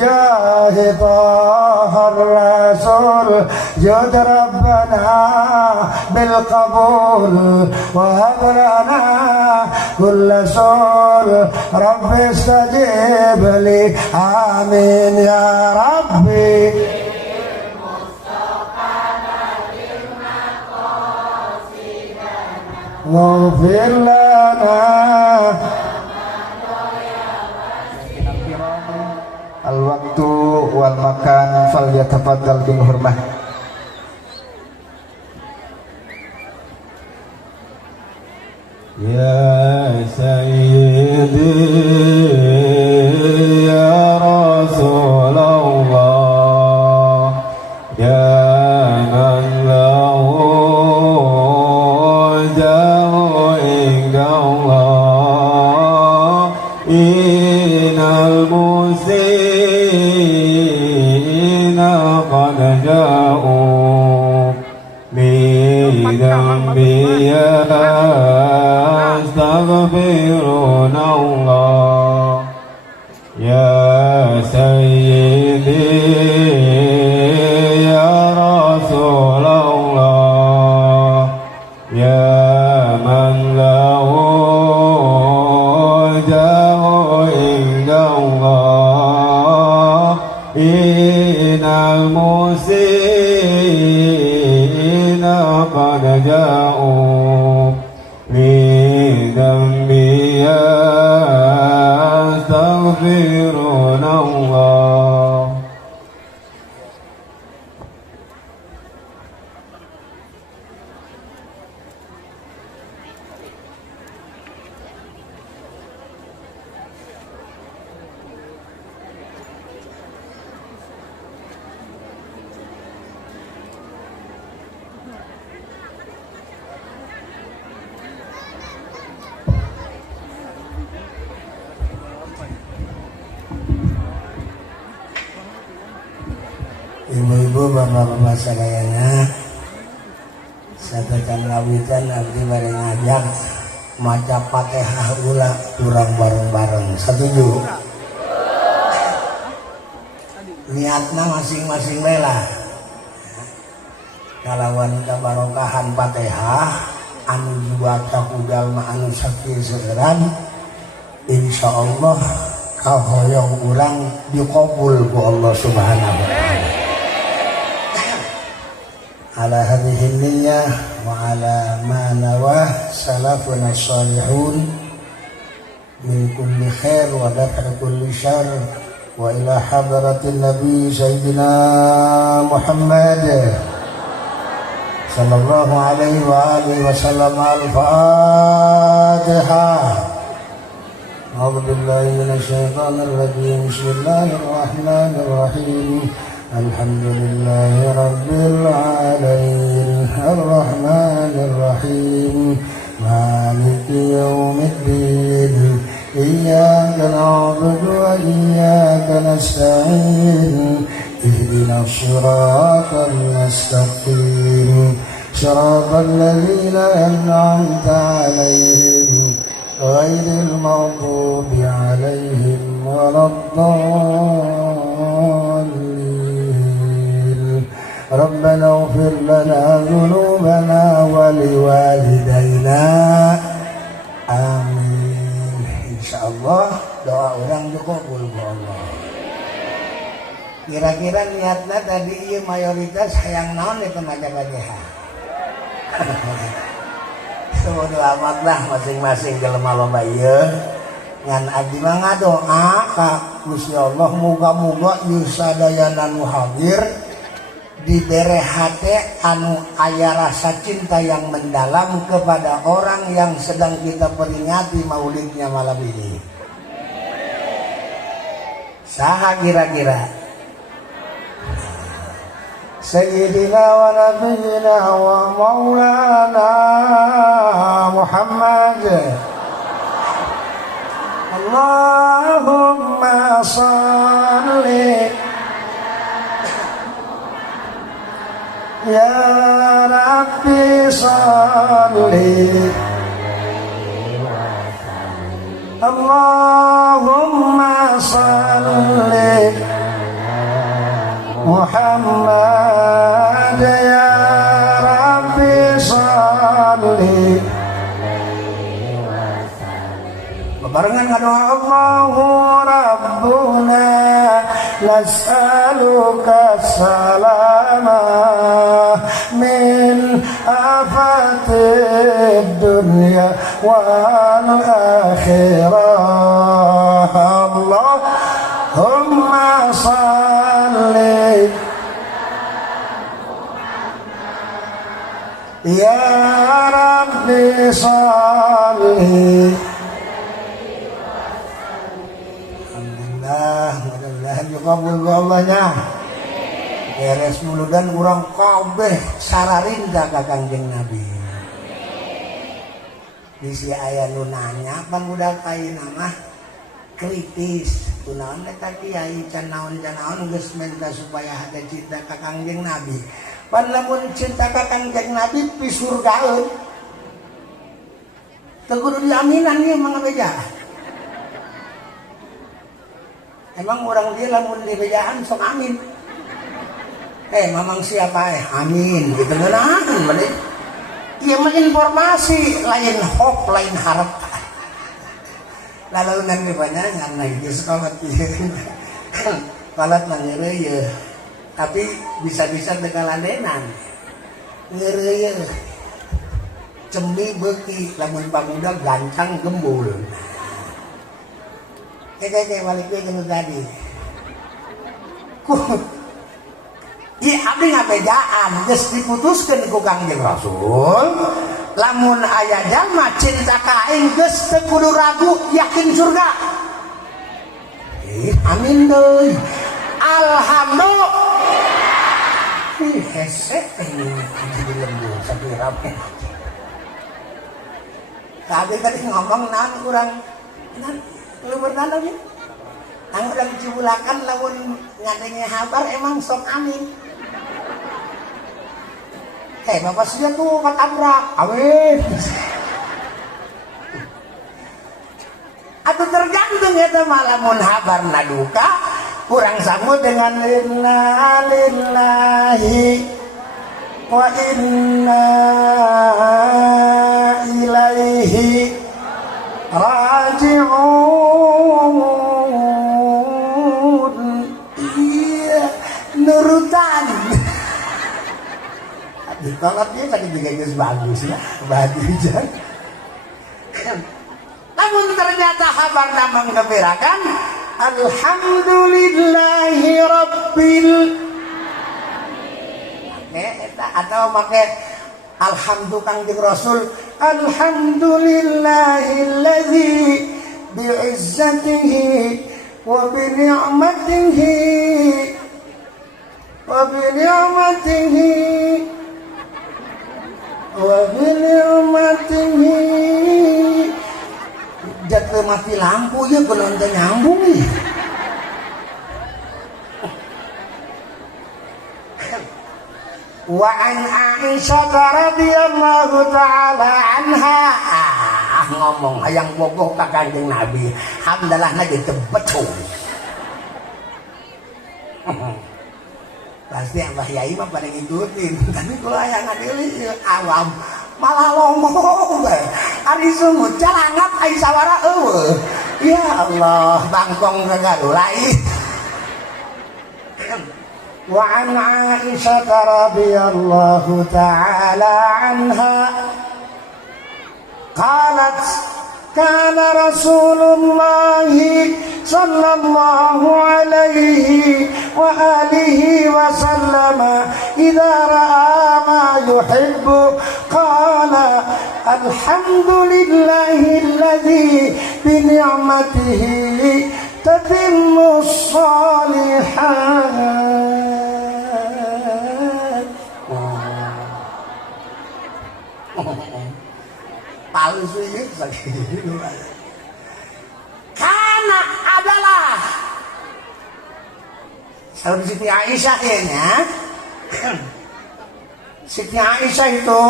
جاه طه الرسول جد ربنا بالقبول وهب لنا كل سول رب استجب لي آمين يا ربي واغفر لنا al-waktu wal makan falyatafaddal bil hurmah. Ya Sayyidi ya Rasulullah ya man lahu jahu indallah inal musina qad ja'u bidambi yastaghfiruna Allah ya Sayyidi ya Rasulullah ya man lahu jahu indallah inal musina qad ja'u bidambi yastaghfiruna Allah. Ibu-ibu, bapak-bapak sadayana, sabetan ngawitan abdi bareng ngajak maca Fatihah ulah kurang bareng-bareng. Setuju? Niatna masing-masing bela. Kalau wanita barokahan Fatihah anu jiwa takudal ma anu sakir seueuran, insyaallah kahoyong urang dikabul ku Allah Subhanahu wa taala. Ala hadhihi niyyah wa ala ma nawah salafuna shalihun min kulli khair wa daf'i kulli syarr wa ila hadratin nabi sayyidina Muhammad sallallahu alaihi wa alihi wa sallam. Al-Fatihah. A'udzu billahi minasy syaithanir rajim. Bismillahirrahmanirrahim. Alhamdulillahi rabbil alamin arrahmanir rahim maliki yaumiddin iyyaka na'budu wa iyyaka nasta'in ihdinas siratal mustaqim siratal ladzina an'amta 'alaihim ghairil maghdubi 'alaihim waladdallin. Rabbana ighfir lana dhunubana wa liwalidayna amin. Insyaallah doa orang dikabul ku Allah. Kira-kira niatna tadi ieu mayoritas hayang naon itu maca Fatihah. Semoga amat lah masing-masing jelema loba ieu ngan abdi mah ngadoa ka Gusti Allah muga-muga ieu sadayana nu hadir dibere hati anu aya rasa cinta yang mendalam kepada orang yang sedang kita peringati maulidnya malam ini. Saha kira-kira? Sayyidina wa nabiyina wa maulana Muhammad. Allahumma salli ya Rabbi salli Allahumma salli Muhammad ya Rabbi sholli barengan ngadoa Allahu Rabbuna nas'aluka salamah min afatid dunya wal akhirah Allahumma salli ya Rabbi salli mudah-mudahan juga Allahnya beres muludan kurang kabeh sararinda ka Kangjeng Nabi bisi aya nu nanya pan budak ayeuna mah kritis kunaon eta kiai can naon geus minta supaya ada cinta ka Kangjeng Nabi pan lamun cinta ka Kangjeng Nabi pisurgaeun teu kudu diaminan ieu mangga beja. Emang orang dia lamun di bejaan sok amin. Mamang siapa amin gitu ngeunaan bade. Ieu mah informasi lain hope lain harap. Lalu nanti banyak ngarana ieu sekolah ieu. Palat mah ngeureuy. Tapi bisa-bisa teu kaladenan. Ngeureuy. Cembi beuki lamun pamuda gancang gembul. Kayak balik gue jeung tadi. Ieu abdi ngabejaan geus diputuskeun ku Kangjeng Rasul. Lamun aya jalma cinta ka aing geus teu kudu ragu yakin surga. Amin deui. Alhamdulillah. Hese ini jadi lembur sampai rapi. Tadi ngomong naon kurang lu bertanda nih, ang udah cibulakan lamun ngadengnya habar emang sok amin. Bapak sudah tuh katabrak, amin. Atau tergantung ya teman lamun habar naduka, kurang sambut dengan inna lillahi wa inna ilaihi raji'un. Iya nurutan ditolaknya tadi juga bagus ya bagian. Namun ternyata kabar nama mengembirakan alhamdulillahi rabbil atau pakai alhamdulillah Kangjeng Rasul alhamdulillahilladzi bi'izzatihi wa bi ni'matihi jatuh mati lampu ya penonton nyambung nih. Wa an Aisyah radhiyallahu ta'ala anha ngomong hayang bogoh ka Kanjeng Nabi hamdalah na gitu betul. Pasti Abah Yai mah pada ngikutin, tapi kalau yang ngadili awam malah ngomong ari sumut calangat ai sawara eueuh. Ya Allah bangkong kagarulai. Wa an Aisyah radhiyallahu ta'ala anha qalat kana Rasulullah sallallahu alaihi wa alihi wa sallama idza ra'a ma yuhibbu qala alhamdulillahilladzi bi ni'matihi tatimmu shalihat. Palsu ini karena adalah Saudara Siti Aisyah ya. Siti Aisyah itu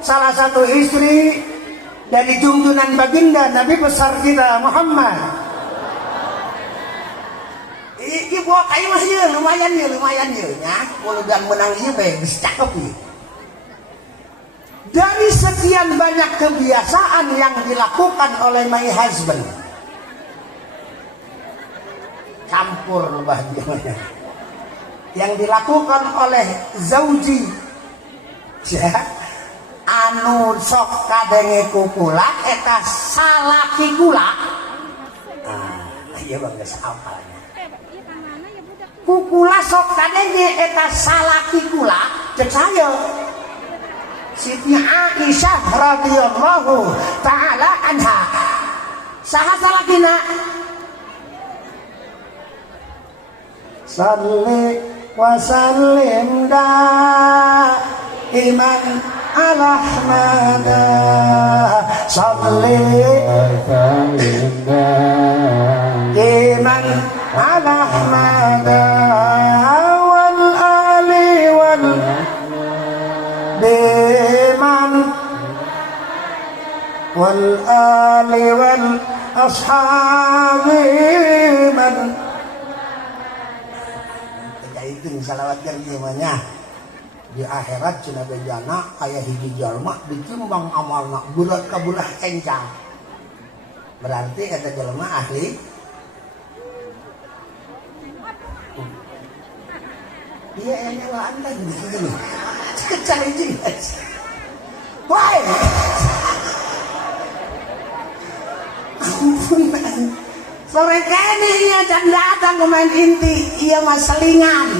salah satu istri dari junjungan baginda Nabi besar kita Muhammad. iki bawa kayu mah lumayan nya dan menang ieu bae geus cakep ieu. Dari sekian banyak kebiasaan yang dilakukan oleh my husband, campur lembah dia yang dilakukan oleh zauji ya, anu sok kadenge kukula eta salaki kula. Iya bang, geus hafalnya. Kukula sok kadenge eta salaki kula, cek saya. Siti Aisyah radhiyallahu taala anha. Saha salakina? Salli wa sallim daiman ala ahmada. Salli wa sallim daiman ala ahmada wal ali wal biman wal ali wal ashabi man. Itu salawat kerjanya di akhirat cenah bejana aya hiji jalma ditimbang amalna berat ka belah kencang. Berarti eta jalma ahli dia enya lah anda gitu. Cari jelas. Why? Sore kene iya can datang pemain inti iya mah selingan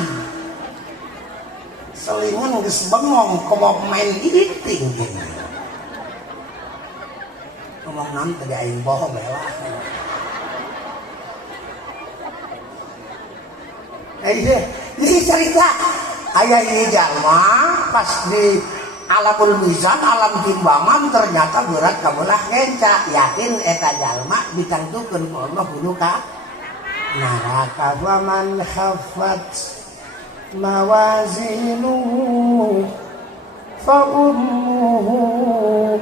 geus bengong komo pemain inti ngomong naon teh aing bohong ya lah. Ini cerita aya ini jalma pas di alamul mizan alam timbangan ternyata berat kabelah kenca, yakin eta jalma ditangtukeun ku Allah kudu ka neraka. Wa man khaffat mawazinuhu fa ummuhu,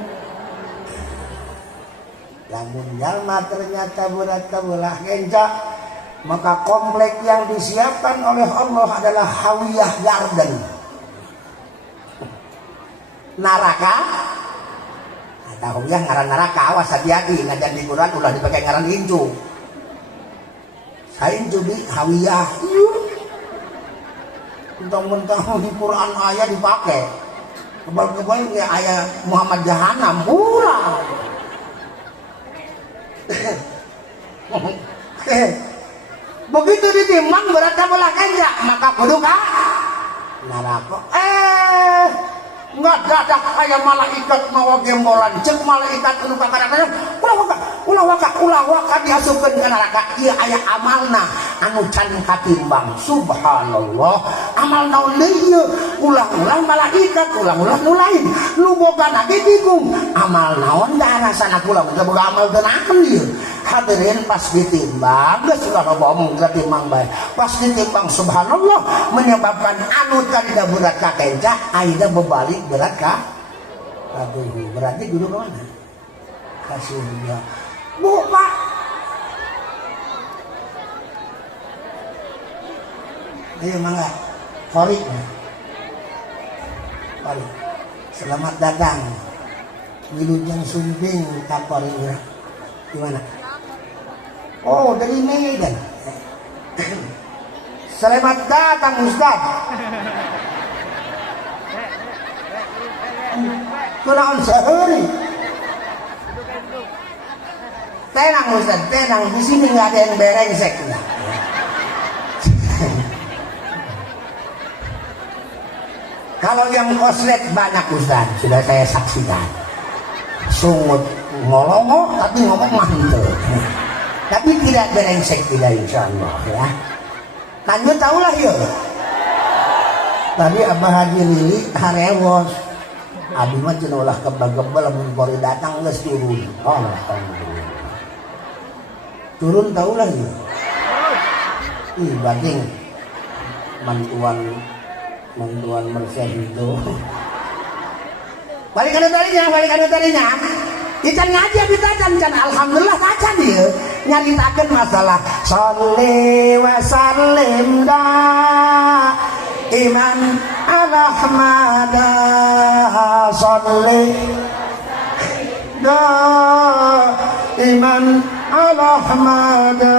lamun jalma ternyata berat kabelah kenca maka komplek yang disiapkan oleh Allah adalah Hawiyah Garden, neraka. Tahu ya ngaran neraka awas hati-hati ngajan di Quran ulah dipakai ngaran incu. Sain jadi Hawiyah. Mentang-mentang di Quran ayat dipakai. Kebal-kebal ya ayat Muhammad Jahanam pula. Begitu ditimbang berat kabelah kenca maka kudu ka neraka. Nggak ada kayak malaikat mawa gembolan cek malaikat anu kakadang ulah waka diasupkeun ka neraka. Ieu aya amalna anu can katimbang. Subhanallah, amal naon deui ieu? Ulang-ulang malaikat, ulang-ulang nu lain. Lu boga ge bingung. Amal naon da rasana kula teh boga amal teu naon ieu? Hadirin pas ditimbang geus ulah ngomong katimbang bae. Pas ditimbang subhanallah menyebabkan anu tadi berat ka kenca aida berbalik berat ka aduh. Berarti dulu ke mana? Ka surga. Bu Pak, ayo mangga Kori, selamat datang Wilujeng Sumbing Kapolri. Gimana? Oh, dari Medan. Selamat datang Ustaz. Kunaon sehari? Tenang Ustaz, tenang. Di sini nggak ada yang berengsek. Kalau yang koslet banyak Ustaz, sudah saya saksikan. Sungut ngolongok tapi ngomong mantep. Tapi tidak berengsek, tidak insya Allah ya. Lanjut tahulah yuk. Tadi Abah Haji Lili harewos. Abi mah cenah ulah kebal-kebal lamun Kori datang geus turun. Oh, alhamdulillah. Turun tahulah yuk. Ih, baging mantuan Mersen itu. Balik anu tadinya. Ican ngaji abdi tacan can alhamdulillah tacan dia. nyaritakeun masalah sholli wa sallim da iman ala ahmada sholli da iman ala ahmada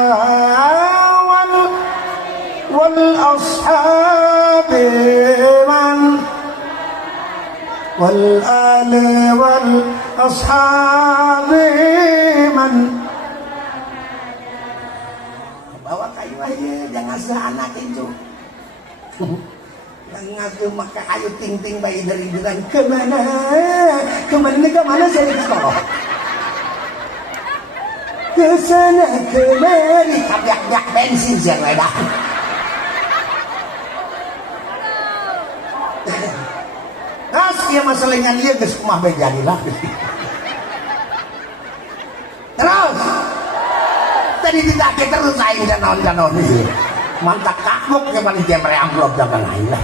wal ashabi man wal ali wal ashabi man bawa kayu aja jangan seanak itu ngaku maka ayo ting-ting bayi dari jalan kemana saya dikasih kesana kemari kayak bensin siang ledah kas dia masalahnya dia geus kumaha bae jadilah terus tadi tidak terus aing danon ieu mantap kakmuk ke panitia mere amplop jangan lain lah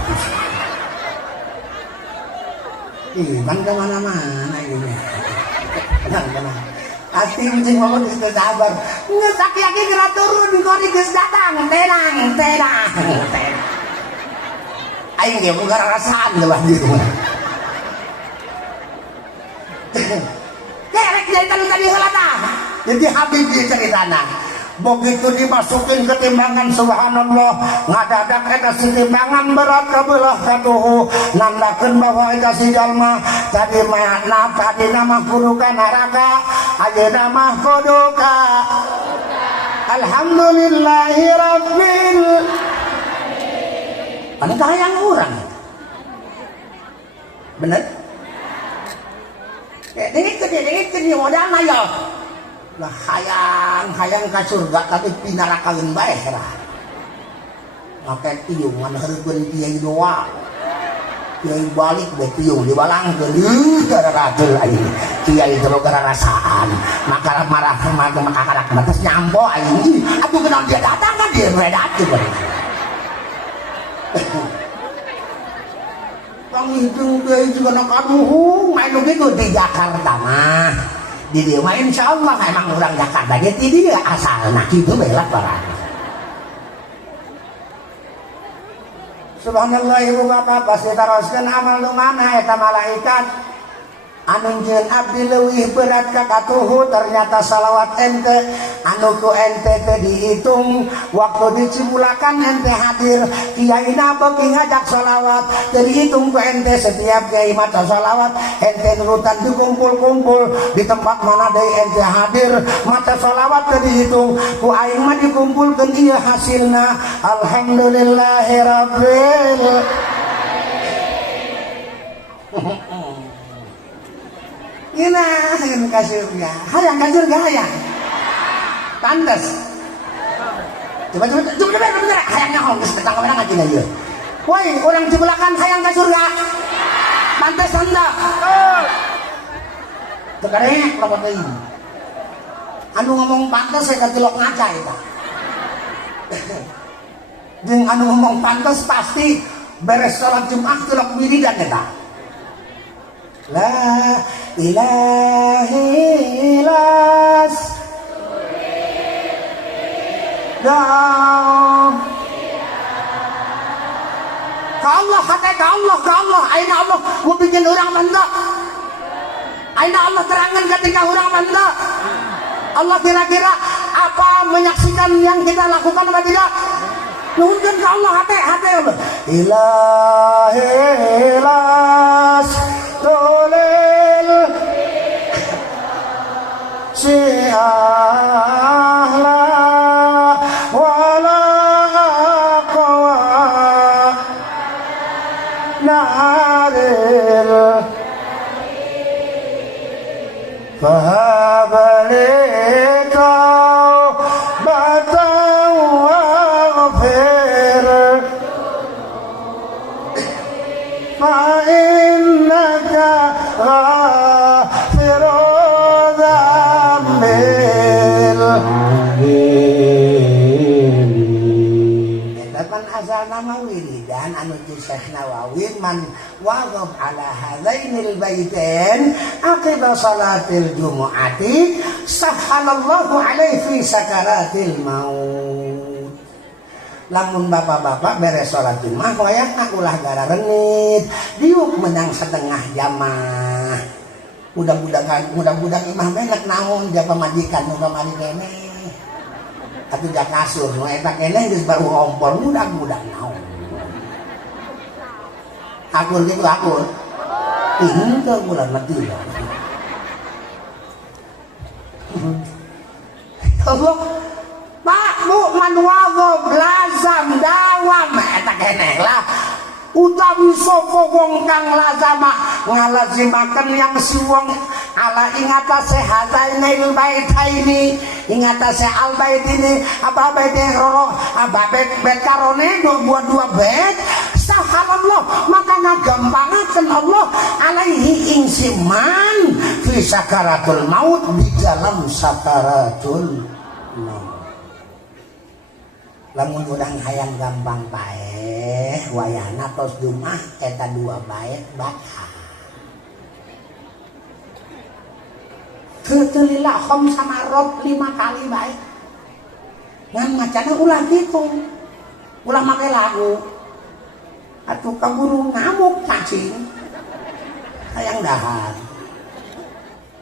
kan kemana-mana ini tenang ati ucing ngomong geus sabar geus aki-aki geura turun kori geus datang tenang aing ge boga rasaan lah gitu kerek cerita tadi heula tah jadi habib ceritana begitu dimasukin ke timbangan subhanallah ngadadak eta si timbangan berat kabelah katuhu nandakeun bahwa eta si jalma tadi mah napa dina mah kudu ka neraka ayeuna mah kudu ka alhamdulillahi rabbil anu hayang urang bener dengit ke modal mah ya lah hayang ka surga tapi pinarakaeun bae lah make tiung ngan heureun kiai doa kiai balik bae tiung dibalangkeun gara-gara aing kiai teu gara rasaan maka marah maka akarak batas nyampo aing atuh kenaon dia datang kan dia beredatu bae Bang hidung deui juga nak aduh main gitu di Jakarta mah di dia mah insyaallah emang orang Jakarta ge ti dia asalna kitu belak barang subhanallah ibu bapak pasti teruskan amal nu mana eta malaikat anu njeun abdi leuwih berat ka katuhu ternyata salawat ente anu ku ente teh dihitung waktu dicibulakan ente hadir kiaina beuki ngajak salawat teh dihitung ku ente setiap kiai maca salawat ente nurutan dikumpul-kumpul di tempat mana deui ente hadir maca salawat teh dihitung ku aing mah dikumpulkeun ieu hasilna alhamdulillahirabbil Gina, hayang ka surga. Hayang ka surga hayang. Pantes. Coba hayang naon geus datang ka mana gina ieu. Woi, urang cibulakan hayang ka surga. Pantes henteu. Teu karek lopot deui. Anu ngomong pantes saya kecelok ngaca eta. Jeung anu ngomong pantes pasti beres salat Jumat celok wiridan eta. La ilaha illallah ka Allah hate ka Allah aina Allah mau bikin orang manda aina Allah terangan ketika orang manda Allah kira-kira apa menyaksikan yang kita lakukan apa tidak nuhunkeun ka Allah hate Allah ilaha illallah tolel si ahla wala aqwa naril fahabali taubatan waghfir فإنك غافر ذنبي man asal nama wiridan anu ti Syekh Nawawi man waqaf ala hadainil baitain aqiba salatil jumu'ati sahhalallahu alaihi fi sakaratil maut. Lamun bapak-bapak beres salat Jumat wayahna ulah gararenit diuk menang setengah jamah. Mudah-mudahan imah benek naon japa majikan nu kamari keneh. Atuh jak kasur nu eta keneh geus baru ompol mudah-mudahan naon. Akur kitu akur. Henteu bulan mati. Allah Pak Bu man waqaf lazam dawam eta keneh lah. Utawi sapa wong kang lazama ngalazimaken yang si wong ala ingatase hadainil baitaini ingatase al baitini apa baitih roro apa bait karone dua bait sahalallah maka ngagampangaken Allah alaihi ing siman fi sakaratul maut di dalam sakaratul maut. Lamun urang hayang gampang bae wayahna tos Jumat eta 2 bait baca. Ketelila khom sama rob 5 kali baik. Ngan macana ulah gitu. Ulah make lagu. Atuh kaburu ngamuk cacing. Hayang dahar.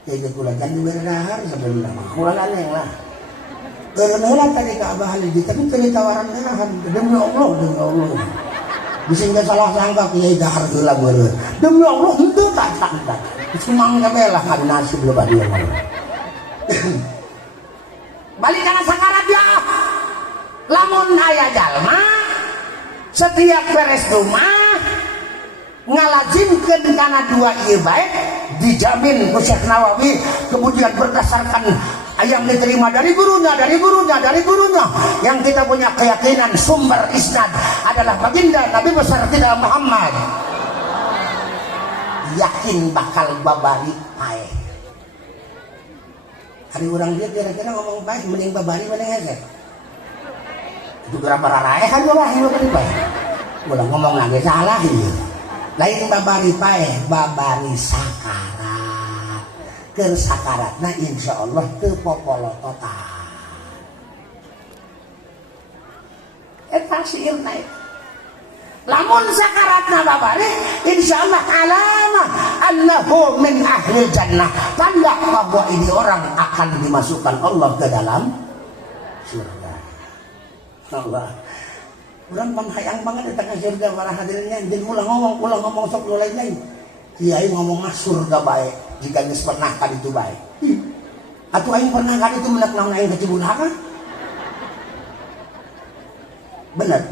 Jadi kula jangan berdahar sebelum nama. Kula laneng lah. Karena tadi ke Abah Halidi, tapi tadi tawaran dahar. Demi Allah. Bisa nggak salah sangka kiai dahar gila meureun. Demi Allah henteu tak. Sumangnya belah kan nasib lu badi yang balik kana sakarat ya. Lamun aya jalma setiap beres rumah ngalazimkeun kana 2 ieu bae dijamin ku Syekh Nawawi kemudian berdasarkan yang diterima dari gurunya yang kita punya keyakinan sumber isnad adalah baginda Nabi besar kita Muhammad. Yakin bakal babari pae. Hari orang dia kira-kira ngomong pae mending babari mending hese. Itu berapa raraehan lah yang lebih pae. Ulah ngomong lagi salah ieu. Lain babari pae, babari sakarat. Keur sakaratna insyaallah teu popolototan. Eta sieuna lamun sakaratna babari insyaallah alama annahu min ahli jannah tanda bahwa ini orang akan dimasukkan Allah ke dalam surga. Allah urang pan hayang banget eta ka surga para hadirinnya jeung ulah ngomong sok lain kiai ngomong mah surga bae jika geus pernah ka ditu bae atuh aing pernah ka ditu menak naon aing ke Cibunaha bener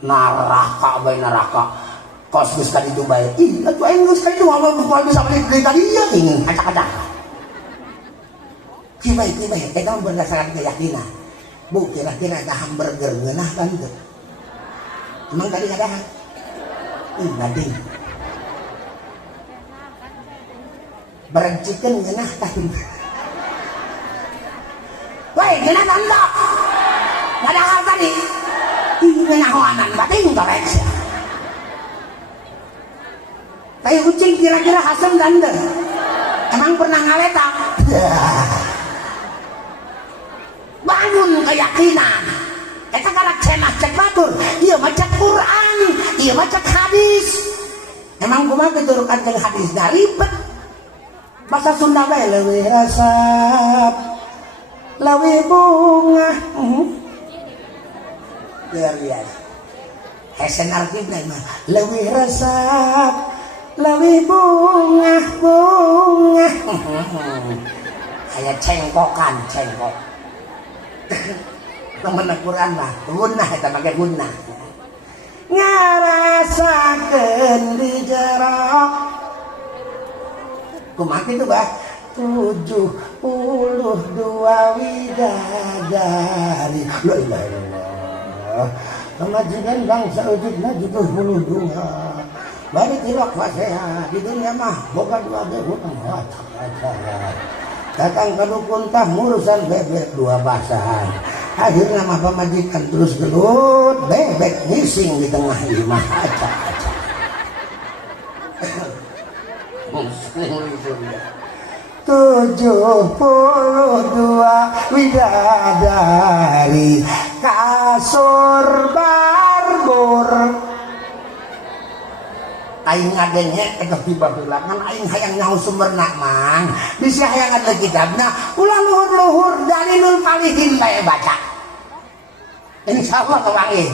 neraka kos geus ka ditu bae ih atuh aing geus ka ditu moal bisa balik dari tadi ya ingin acak-acak kibai eta berdasarkan keyakinan Bu kira-kira ada hamburger ngeunah kan teu emang tadi ada gading berencikeun ngeunah kan woi ngeunah tanda ada hal tadi ngenahoanan bating torek sia. Kayak kucing kira-kira asem dan teu. Emang pernah ngaletak? Bangun keyakinan. Eta karak cenah cek batur. Ieu mah cek Quran, ieu mah cek hadis. Emang kumaha keturukan jeung hadisna ribet. Bahasa Sunda bae leuwih resep. Leuwih bunga. Lihat hesen artinya mah leuwih resep leuwih bunga aya cengkok temen Quran mah gunnah eta make gunnah ngarasakeun di jero kumaha kitu bah 72 widadari la ilaha illallah kemajikan bangsa ujudna 72 bari tilak faseha di dunia mah boga 2 hutang wacak kakang kadukun tah murusan bebek 2 basahan akhirnya mah pamajikan terus gelut bebek ngising di tengah imah aja 72 widadari kasur barbur aing ngadenge eta tiba bilangan aing hayang nyaho sumberna mang bisa hayang ada kitabna ulah luhur-luhur dalilul falihin bae baca insyaallah kewangi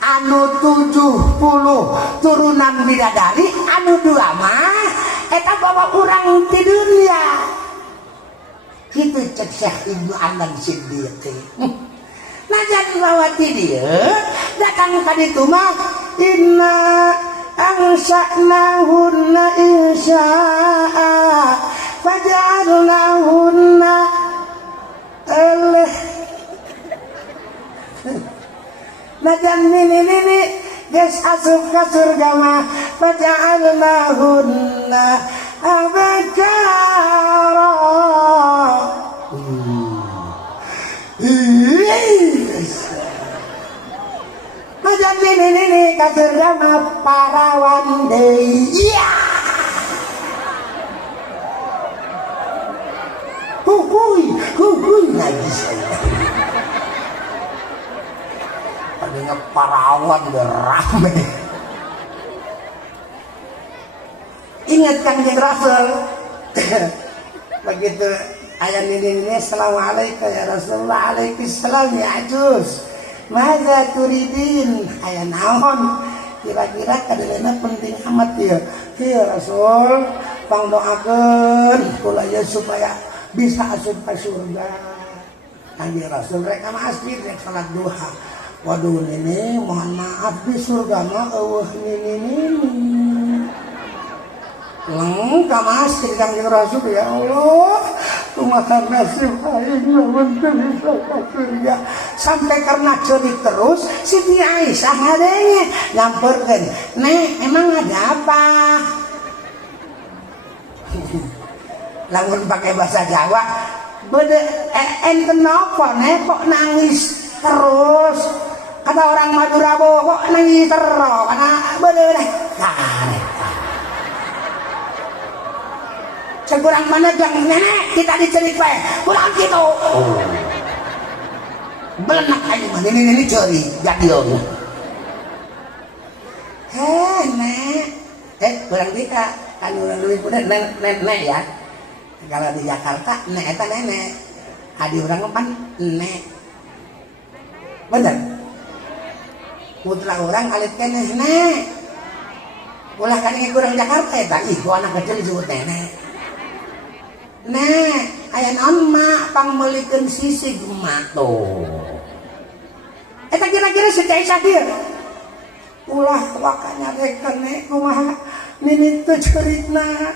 anu 70 turunan bidadari anu 2 mah eta bawa urang ti dunia kitu cek Syekh Ibnu Adnan Siddiqi najan lawati dieu datang ka ditu mah inna ansha'nahunna insya'a faja'alnahunna najan nini geus asup ka surga mah faja'alnahunna abkara najan nini ka surga mah parawan deui iya hukuy najis adanya parawan rame ingat Kangjeng Rasul begitu ayat ini assalamualaikum ya Rasulullah alaikissalam ya ajus maza turidin ayat naon kira-kira kadelena penting amat ya Rasul pangdoakeun kula ya supaya bisa asup ka surga Kangjeng Rasul rek masjid rek salat duha waduh nini mohon maaf di surga mah eueuh nini leng ka masjid Kangjeng Rasul ya Allah kumaha nasib aing lamun teu bisa ka surga sampai karena cerik terus Siti Aisyah ngadenge nyamperkeun nek emang ada apa lamun pakai bahasa Jawa bede enten napa nek kok nangis terus kata orang Madura kok nangis terus karena bede nek kurang mana jang nenek kita dicerit bae kurang gitu belenak aja mah ini ceri jadi om nek kurang kita kan orang lebih muda nenek ya kalau di Jakarta nek eta nenek adi orang pan nek bener putra orang alit keneh nek ulah kan kurang Jakarta eta ih gua anak kecil disebut nenek nek aya naon mak pang meulikeun sisig mak tuh eta kira-kira sedaya sakieu ulah wakanya reken nek kumaha nini teu ceritna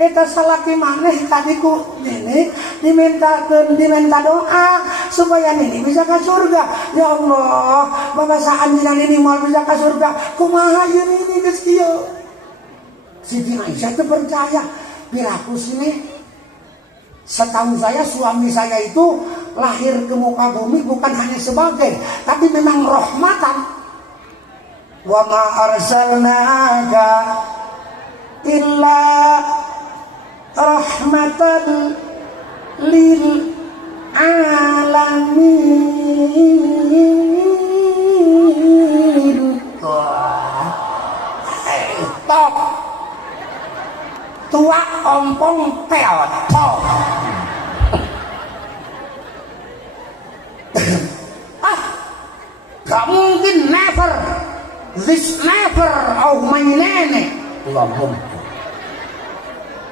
eta salaki maneh tadi ku nini diminta doa supaya nini bisa ka surga ya Allah babasaan dina nini moal bisa ka surga kumaha ieu nini geus kieu Siti Aisyah teu percaya piraku sini. Setahu saya suami saya itu lahir ke muka bumi bukan hanya sebagai tapi memang rahmatan. Wa ma arsalnaka illa rahmatan lil alamin. Top tua ompong teotok gak mungkin never this never oh my nenek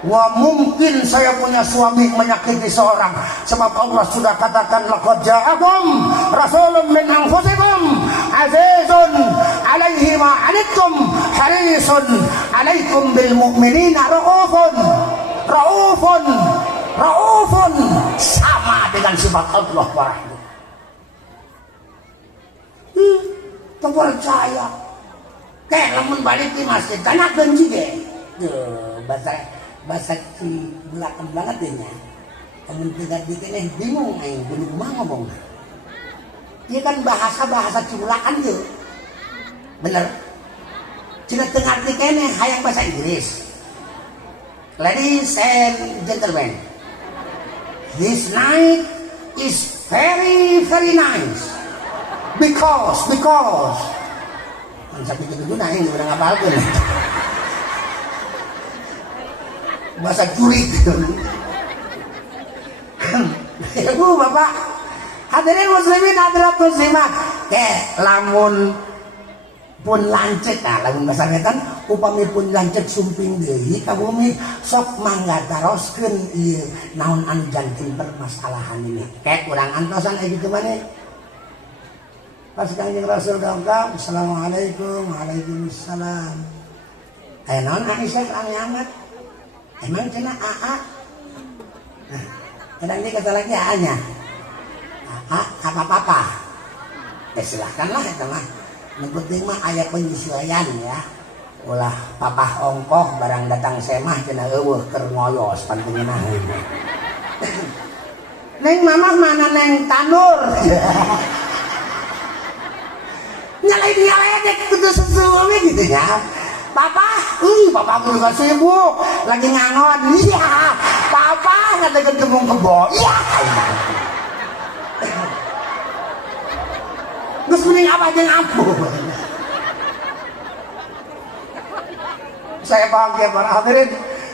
Wah mungkin saya punya suami menyakiti seorang sebab Allah sudah katakan laqad ja'akum rasulun min anfusikum azizun alaihi ma anittum harisun alaikum bil mu'minina raufun sama dengan sifat Allah wa rahmat. Percaya kayak lamun balik di masjid tanyakeun juga bahasa ci belakang banget ya. Kamu tidak bikinnya bingung aing kudu kumaha ngomong. Dia kan bahasa culakan tuh. Bener. Cina tengah arti kene hayang bahasa Inggris. Ladies and gentlemen, this night is very very nice. Because sampai gitu nah ini udah ngapalkeun. Bahasa jurik. Ibu bapak hadirin muslimin hadirat muslimat lamun pun lancet lamun bahasa ngetan upami pun lancet sumping deui ka bumi sok mangga taroskeun ieu naon anu janten permasalahan ini urang antosan gitu maneh pas Kanjeng Rasul dongkap assalamualaikum waalaikumsalam naon Aisyah rame amat emang cenah AA kadang dia kata lagi A-nya apa-apa silahkanlah itu mah yang penting mah aya penyesuaian ya ulah papah ongkoh barang datang semah cenah eueuh keur ngoyos panteunna neng mamah mana neng tanur nyalain dia ledek kudu sesuai gitu ya papa juga sibuk lagi ngangon iya papa kata ketemu kebo iya terus mending apa aja ngampun saya bahagia para hadirin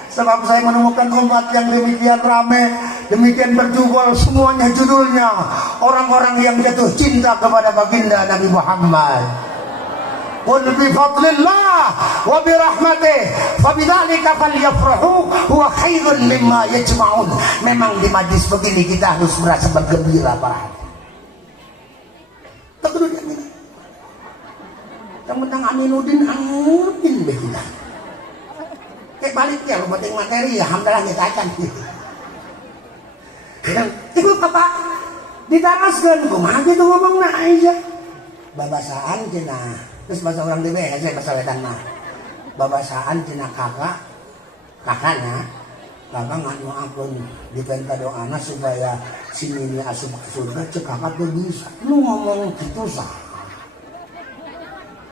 sebab saya menemukan umat yang demikian ramai demikian berjubel semuanya judulnya orang-orang yang jatuh cinta kepada baginda Nabi Muhammad. Qul bi fadlillah wa bi rahmatih fabidzalika falyafrahu huwa khairun mimma yajma'un. Memang di majlis begini kita harus merasa bergembira para hadirin. Teguh ini. Yang tentang Aminuddin begitu. Kayak balik ya lo penting materi ya alhamdulillah kita akan gitu. Ibu bapak ditaraskeun kumaha gitu ngomongna Aisyah. Babasaan cenah terus bahasa orang DB aja bahasa wetan mah babasaan cenah kakaknya kakak ngadoakeun dipenta doana supaya si Nini asup ke surga cek kakak tuh bisa lu ngomong gitu sah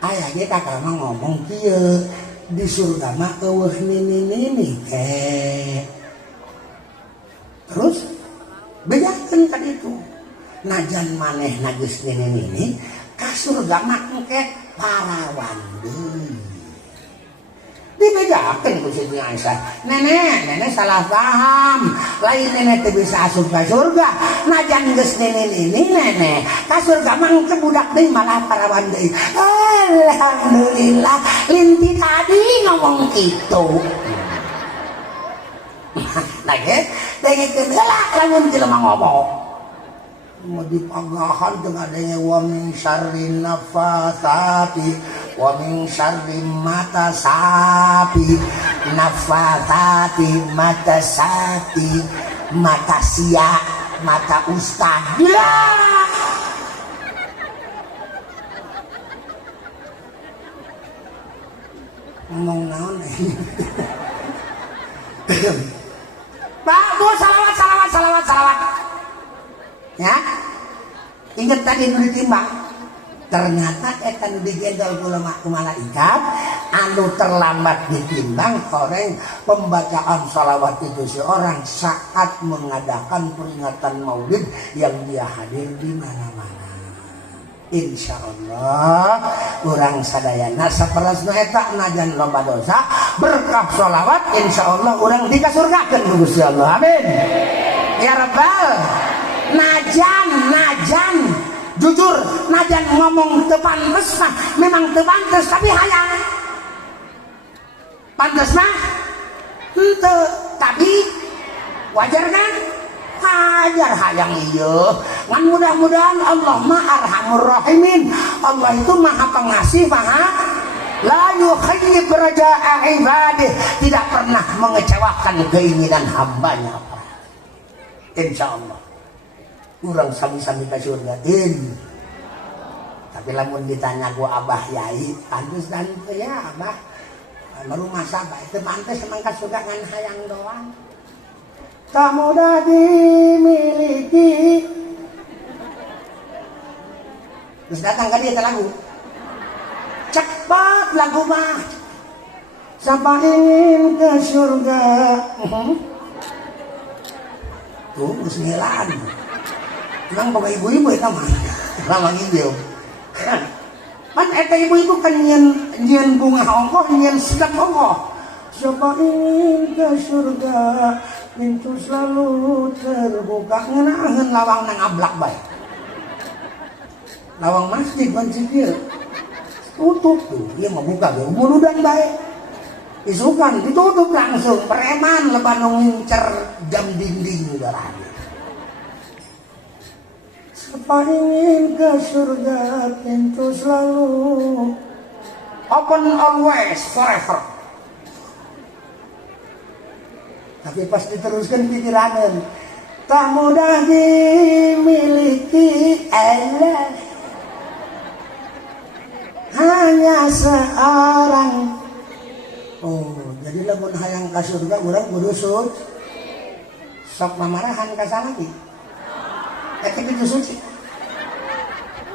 aya ge kakak mah ngomong kieu di surga mah eueuh nini terus bedakeun kan itu najan maneh geus nini ka surga mah engke parawan deui. Dibedakeun ku Siti Aisyah. Nenek salah paham. Lain nenek teh bisa asup ka surga. Najan geus nenek ka surga mah engke budak deui malah parawan deui. Alhamdulillah linti tadi ngomong kitu. Nah ge, dengekeun heula lamun jelema ngomong. Mau dipagahan dengan adanya wa min syarrin nafatsati wa min syarri mata sapi nafatsati mata sati mata sia mata ustad ngomong naon Pak Bu salawat ya ingat tadi nu ditimbang ternyata eta nu digendol ku malaikat anu terlambat ditimbang koreng pembacaan salawat itu seorang saat mengadakan peringatan maulid yang dia hadir di mana-mana. Insyaallah urang sadayana saperasna eta najan loba dosa berkah salawat insyaallah urang dikasurgakeun ku Gusti Allah amin ya rabbal najan jujur najan ngomong teu pantes mah memang teu pantes tapi hayang pantes mah henteu tapi wajar kan hajar hayang ieu ngan mudah-mudahan Allah mah arhamur rahimin Allah itu maha pengasih maha la yukhayyib raja'a ibadih tidak pernah mengecewakan keinginan hambanya insyaallah kurang sami-sami ka surga tapi lamun ditanya gua abah yai pantes dan ya abah baru masa bae teu pantes emang ka surga ngan hayang doang kamu dah dimiliki Terus datang kan dia lagu. Cepat lagu mah. Siapa ingin ke surga? Tuh, sembilan. Emang bapak ibu-ibu itu mah. Lama gitu. Kan eta ibu-ibu kan nyen bunga ongkoh, nyen sedap ongkoh. Siapa ingin ke surga? Pintu selalu terbuka. Ngenahan lawang nang ablak baik. Lawang masjid pancikir tutup tuh, dia mau buka tuh muludan baik isukan ditutup langsung preman leban ngincer jam dinding darah. Siapa ingin ke surga pintu selalu open always forever. Tapi pas diteruskan pikiran tak mudah dimiliki Allah. Hanya seorang. Oh, jadi lamun hayang ka surga urang kudu sok mamarahan ka salaki. Eta kitu suci.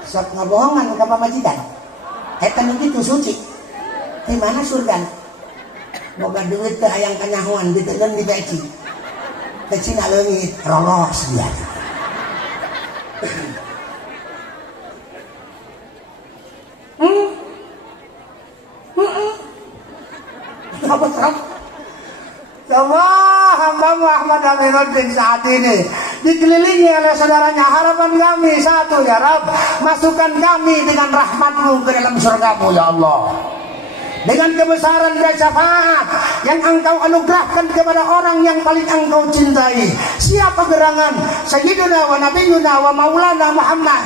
Sok ngabohongan ka pamajikan. Eta nu kitu suci. Di mana surga? Boga duit teh hayang kanyahoan diteuleun di peci. Pecina leungit rolos dia. Coba hamba Ahmad Aminuddin saat ini dikelilingi oleh saudaranya. Harapan kami satu, ya Rabb, masukkan kami dengan rahmat-Mu ke dalam surga-Mu, ya Allah. Dengan kebesaran dan syafaat yang Engkau anugerahkan kepada orang yang paling Engkau cintai. Siapa gerangan Sayyiduna wa Nabiyuna wa Maulana Muhammad.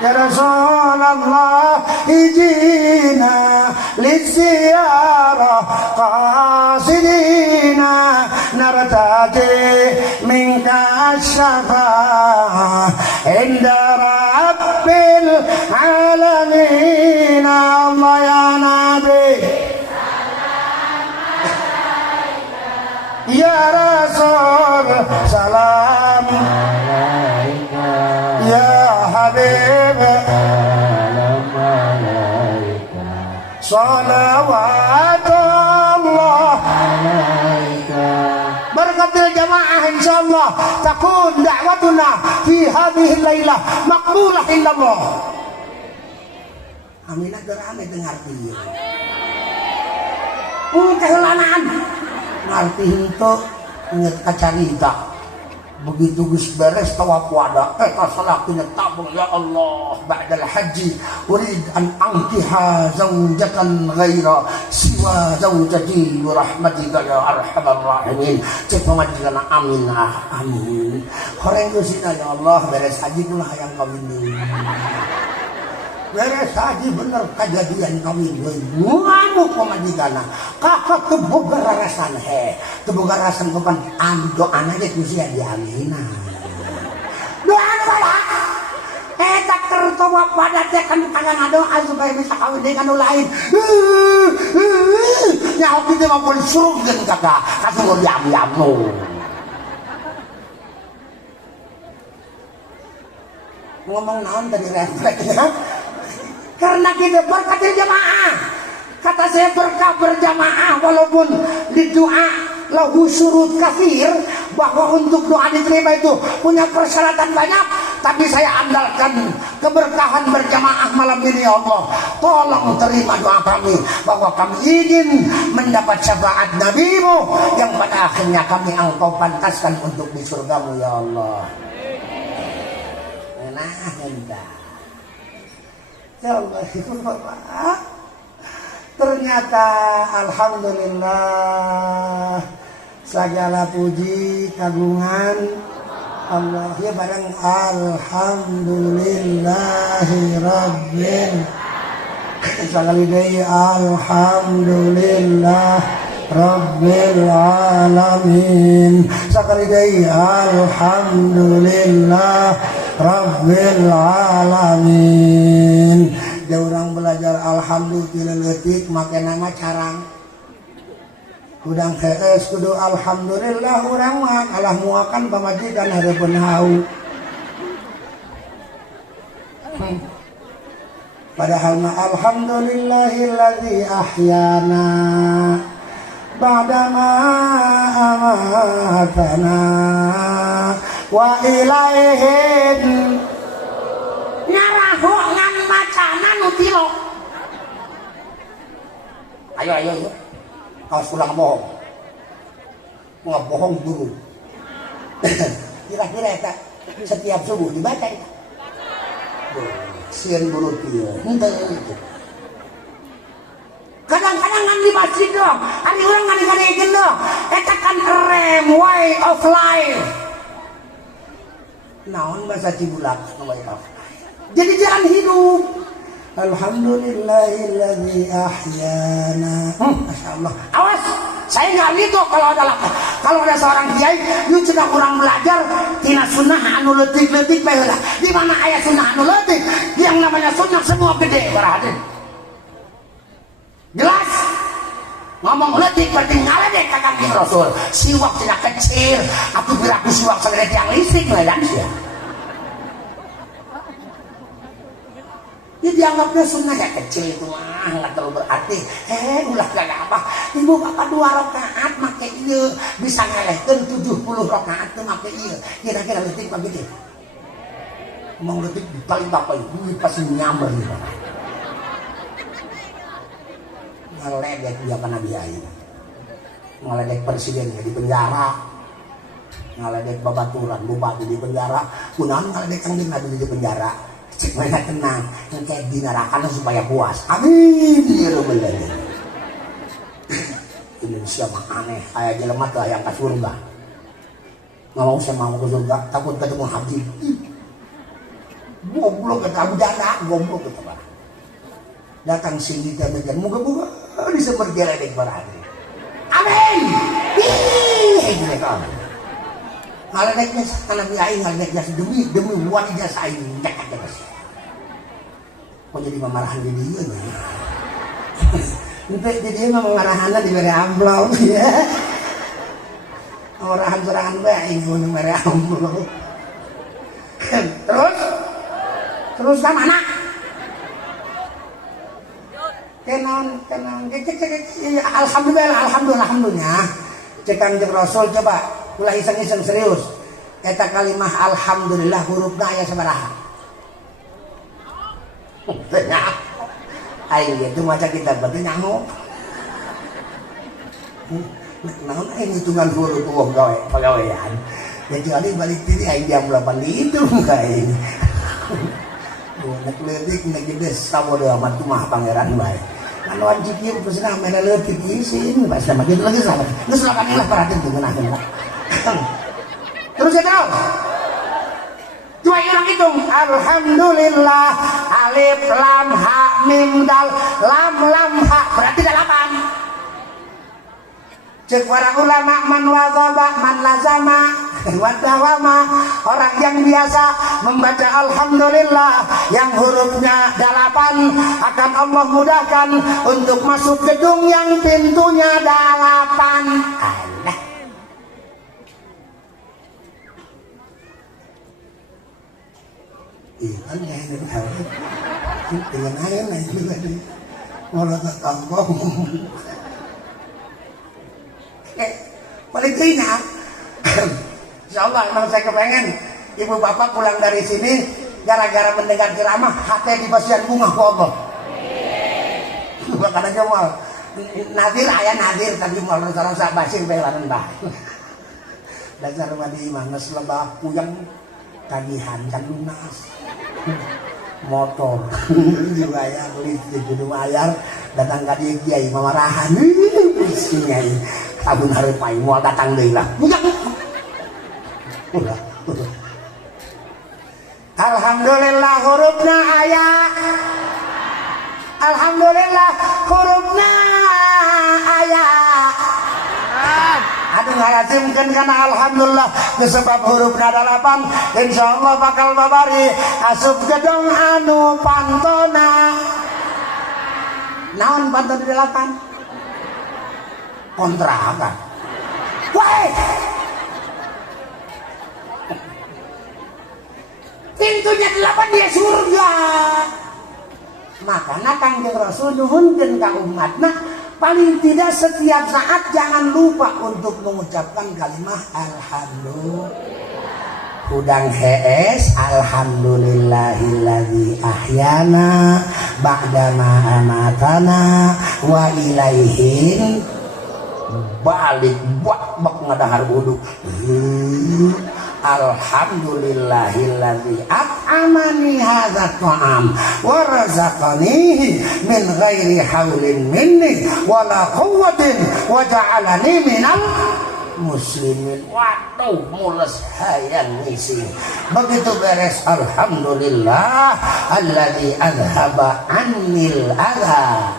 Ya Rasulullah ijina liziarah qasidina nartadi minka syafa'ah inda rabbil alamin. Allah ya Nabi ya Rasul salam ya Habib salawatullah berkatil jamaah insyaallah takun da'watuna fi hadhihi lailah maqbulah illallah. Aminah gerane dengar dia kehelanaan ngarti henteu inget kacarita begitu geus beres tawaf wada kasalakeun tabung ya Allah ba'dal haji urid an ankiha zaujatan ghaira siwa zaujati wa rahmatika ya arhamar rahimin. Cek pamajikan amin amin. Horeng geusina ya Allah beres haji kulah hayang kawin deui. Beres haji bener kejadian kawin deui. Ngamuk pamajikana. Kakak teu boga rarasan teu boga rarasan kapan doana ge kusia diamina. Doa bala. Eta kerto pada teh kan kagak ngadoa supaya bisa kawin dengan anu lain. Nya oki teh mah pun surugkeun kakak. Kasih diam-diam no. Ngomong naon tadi refleksnya? Karena kita berkatil jamaah. Kata saya berkah berjamaah walaupun di doa lahu syurut kafir, bahwa untuk doa diterima itu punya persyaratan banyak, tapi saya andalkan keberkahan berjamaah malam ini ya Allah. Tolong terima doa kami bahwa kami ingin mendapat syafaat Nabi-Mu yang pada akhirnya kami Engkau pantaskan untuk di surga-Mu ya Allah. Nah, hendak ya Allah itu Bapak. Ternyata alhamdulillah segala puji kagungan Allah ya bareng alhamdulillahirabbil sekali deui alhamdulillah rabbil alamin sekali deui alhamdulillah rabbil alamin. Da urang belajar alhamdulillah leutik make nama carang. Udang hees kudu alhamdulillah urang mah kalah muakan pamajikan hareupeun hau. Padahal alhamdulillahilladzi ahyana ba'dama amatana wa ilaihin nyarahu ngan macana nutilo. Ayo kau pulang bohong ngebohong dulu. Kira-kira ya, setiap subuh dibaca ya? Sian buru dia kadang-kadang kan di masjid dong ada orang ngani-ngani dong itu kan rem way of life naon bahasa Cibulak way of life jadi jalan hidup. Alhamdulillahilladzi ahyana. Masya Allah. Awas, saya nggak gitu kalau ada seorang kiai, lu sudah kurang belajar, tina sunnah anu letik-letik baheula. Di mana ayat sunnah anu letik? Yang namanya sunnah semua gede berarti. Jelas? Ngomong letik berarti ngaledek ka Kangjeng Rasul. Siwak tidak kecil, atuh biraku siwak sagede yang listrik medan sia. Ya dianggapnya sunnah ya kecil itu mah nggak terlalu berarti. Ulah kagak apa. Ibu bapak 2 rakaat make ieu bisa ngelehkeun 70 rakaat teh make ieu. Kira-kira letik apa gitu? Mau letik di paling bapak ibu pasti nyamber gitu. Ngeledek dia kana biaya. Ngeledek presiden di penjara. Ngeledek babaturan bupati di penjara. Kunaon ngeledek Kang Dina di penjara? Cek mereka tenang, yang kayak di neraka supaya puas. Amin ya rabbal alamin. Indonesia mah aneh, kayak jelema teh yang ke surga. Nggak mau saya mau ke surga, takut ketemu Habib. Goblok kata Abu Janda, goblok kata Pak. Datang sini dan mejan, moga-moga bisa bergeledek berada. Amin. Ini kan. Ngaledeknya karena biain ngaledeknya demi wanita saya ini dekat terus. Kok jadi memarahan di dia nya? Untuk di dia memarahan di mere amplop ya. Marahan serangan bae mun mere amplop. Terus ke mana? Kenon. Alhamdulillah. Cek Kangjeng Rasul coba ulah iseng-iseng serius. Eta kalimah alhamdulillah hurufna aya sabaraha? Tanya. Aing itu maca kitab berarti nyamuk. Naon aing hitungan huruf wong gawe pagawean. Kecuali balik tadi aing jam 8 itu kae. Nek leutik nek gede sabodo amat kumaha pangeran bae. Kan wajib ieu pesenah mere leutik isin pas sama gitu lagi sama. Geus lakan lah perhatiin tuh ngeunah. Terus ya terus. Coba hilang hitung. Alhamdulillah alif lam ha mim dal lam ha berarti 8. Cek para ulama man wazaba man lazama wadawama orang yang biasa membaca alhamdulillah yang hurufnya 8 akan Allah mudahkan untuk masuk gedung yang pintunya 8. Allah. Kan gaya dari hari dengan ayam itu tadi malah tertangkong paling tidak insyaallah emang saya kepengen ibu bapak pulang dari sini gara-gara mendengar ceramah hati di pasian bunga ku Allah makanya coba nadir ayah nadir tapi mau rasa basir belaran bah dasar madi manas lebah puyang tagihan kan lunas motor dibayar listrik dibayar datang ka dieu kiai mamarahan si nyai tabun hareupai moal datang deui lah udah alhamdulillah hurufna aya alhamdulillah hurufna aya aduh ngarasimkeun kana alhamdulillah disebab hurufna 8 insyaallah bakal babari asup gedung anu pantona naon pantona 8 kontrakan wae pintunya 8 dia surga. Makanya Kangjeng Rasul nuhunkeun ka umatna paling tidak setiap saat jangan lupa untuk mengucapkan kalimat alhamdulillah. Udang hees alhamdulillahilladzi ahyana ba'dama amatana wa ilaihin balik bak ngadahar wudu. Alhamdulillahilladzi at'amani hadzal ta'am wa razaqanihi min ghairi haulin minni wala quwwatin wa ja'alani minal muslimin. Waduh, mules hayang ngisi. Begitu beres alhamdulillah alladzi azhaba annil adha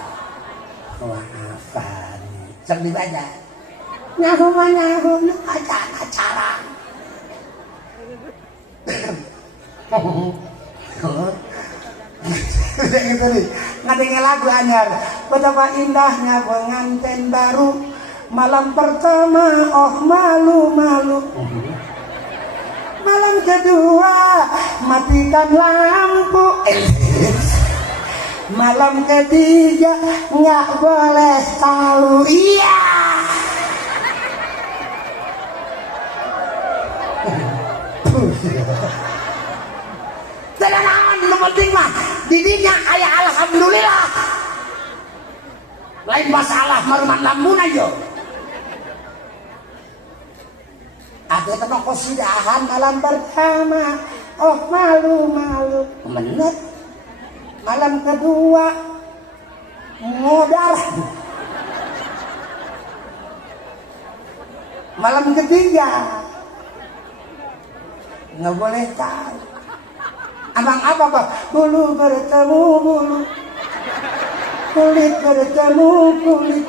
wa afani. Cek dibaca. Nyahu acara. Gitu nih. Ngadengin lagu anyar. Betapa indahnya pengantin baru. Malam pertama, oh malu-malu. Malam kedua, matikan lampu. Malam ketiga, nggak boleh tahu. Iya. Tenang, lu penting mah didinya ayah alhamdulillah. Lain masalah maruman lambun aja. Ada teman kosidahan malam pertama, oh malu-malu. Menit. Malam kedua, modal. Malam ketiga, nggak boleh tahu. Abang apa Pak? Bulu bertemu bulu, kulit bertemu kulit,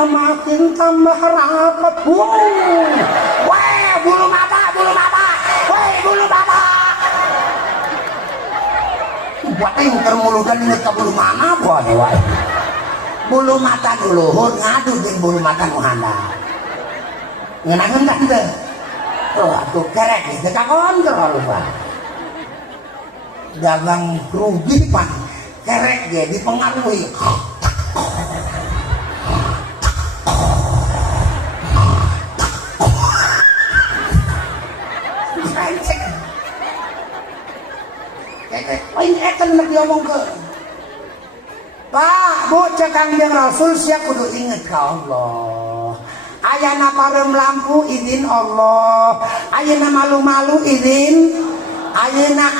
makin tambah rapat. Wah, bulu mata, wah bulu mata. Buat yang termulukan inget ke bulu mana buat wah. Bulu mata dulu, ngadu jeung bulu mata nu handap. Ngeunahkeun kan teu? Oh, atuh kerek teh ka kontrol Pak. Dagang rugi Pak, kerek ge dipengaruhi. Lain eten nak diomongkeun. Pak, Bu, cek Kangjeng Rasul sia kudu inget ka Allah. Ayana parem lampu izin Allah. Ayana malu-malu izin. Ayana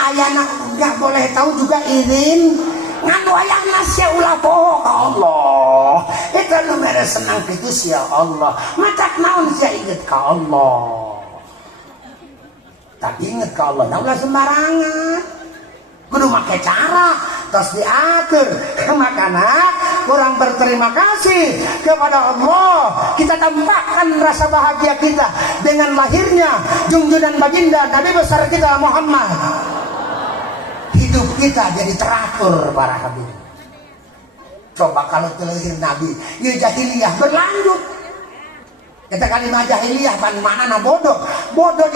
enggak boleh tahu juga izin. Nganu ayana sia ulah poho ka Allah. Itu nu mere senang kitu sia Allah. Macak naon sia inget ka Allah. Tak inget ka Allah, da ulah sembarangan. Kudu make cara terus diatur. Makanya kurang berterima kasih kepada Allah. Kita tampakkan rasa bahagia kita dengan lahirnya junjungan baginda Nabi besar kita Muhammad. Hidup kita jadi teratur para hadirin. Coba kalau terlahir Nabi, ya jahiliyah berlanjut. Kita kalimat jahiliyah pan mana bodoh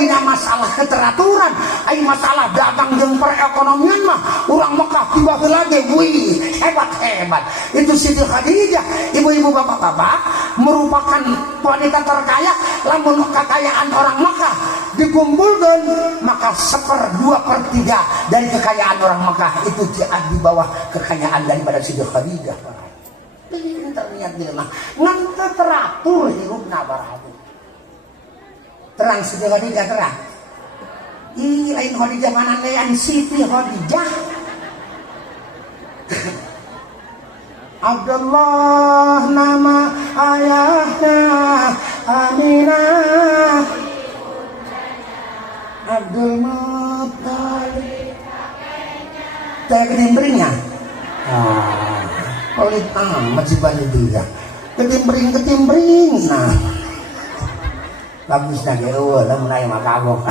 dina masalah keteraturan, ai masalah dagang jeung perekonomian mah urang Mekah tiba lagi, wih hebat. Itu Siti Khadijah, ibu-ibu bapak-bapak merupakan wanita terkaya. Lamun kekayaan orang Mekah dikumpulkan, maka 1/2/3 dari kekayaan orang Mekah itu di bawah kekayaan daripada Siti Khadijah. Terlihat di rumah ngan teratur hirupna para hadirin. Terang Siti Khadijah terang. Ih, lain Khadijah mana lain Siti Khadijah. Abdullah nama ayahnya Aminah, Abdul Muttalib teh kedimbringnya. Pelit amat si banyak dia. Ketimbring. Nah, bagusnya dia lah mulai makabok.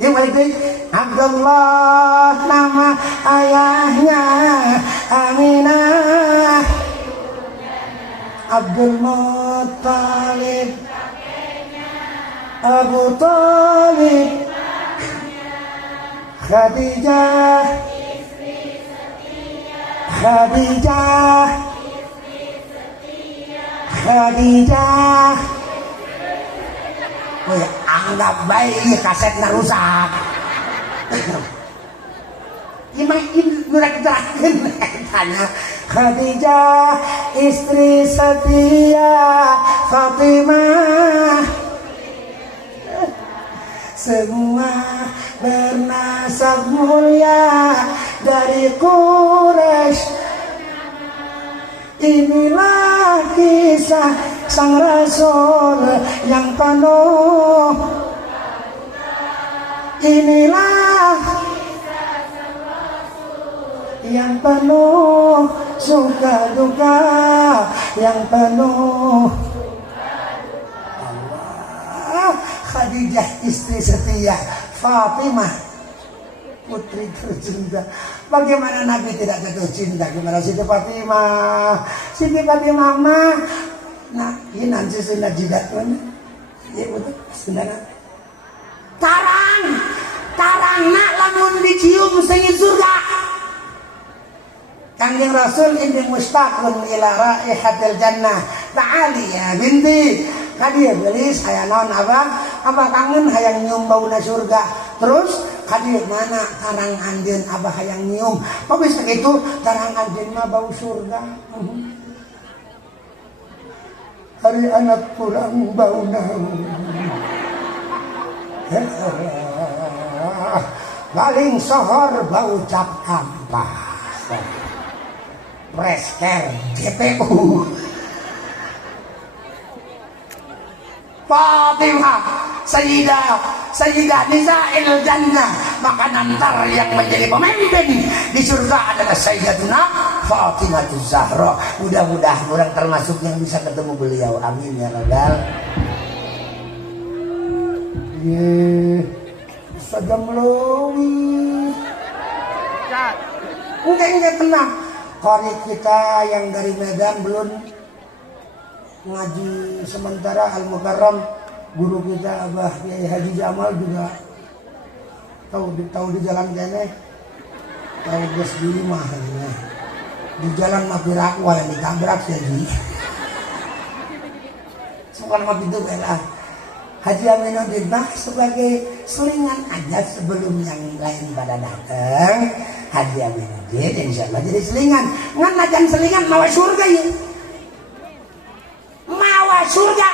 Yang balik deh. Abdullah nama ayahnya Aminah, Abdul Muttalib Abu Talib Khadijah, Khadijah, Khadijah. Oh ya, anggap baik kasetnya rusak. Imang nurak terakhir tanya Khadijah istri setia Fatimah semua bernasab mulia dari Quraisy. Inilah kisah sang Rasul yang penuh. Inilah yang penuh suka duka, yang penuh Allah. Khadijah istri setia Fatimah putri tercinta. Bagaimana Nabi tidak jatuh cinta kepada Siti Fatimah? Siti Fatimah mah nah ini nanti sudah jidat mana? Iya betul sudah. Tarang nak lamun dicium sengit surga. Kanjeng Rasul ini mustaqun ila raihatil jannah. Ta'ali ya binti. Kadia gelis hayang naon abang? Abah kangen hayang nyium bauna surga. Terus kadia mana tarang anjeun abah hayang nyium. Kok bisa gitu? Tarang anjeun mah bau surga. Hari anak kurang bau naon. Galing sohor bau cap kampas. Presker GPU Fatimah Sayyidah Nisa'il Jannah. Maka nanti yang menjadi pemimpin di surga adalah Sayyidatuna Fatimah Zahra. Mudah-mudahan orang termasuk yang bisa ketemu beliau. Amin ya rabbal. Saja melalui enggak tenang. Hari kita yang dari Medan belum ngaji sementara Al-Mukarram, guru kita Abah Kiai Haji Jamal juga tahu di jalan kene, tahu bus di mah di jalan Mapirakwa yang ditabrak jadi. Bukan mah itu lah. Haji Aminuddin mah sebagai selingan aja sebelum yang lain pada datang. Haji Aminuddin insyaallah jadi selingan. Ngan najan selingan mawa surga ya. Mawa surga.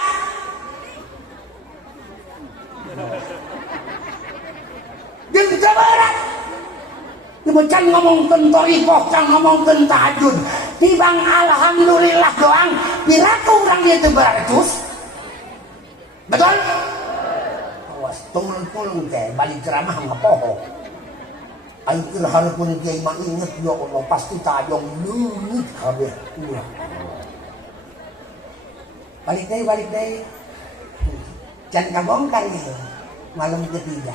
Jeung teu berat. Can ngomong tentang ikoh, can ngomong tentang tahajud. Tibang alhamdulillah doang. Piraku urang ieu teu beratus. Betul? Awas tulung-tulung teh balik ceramah ngapoho. Ayo keur hareupeun kiai mah inget ya Allah pasti tajong leungit kabeh ulah. Balik deui. Can kabongkar ieu malam ketiga.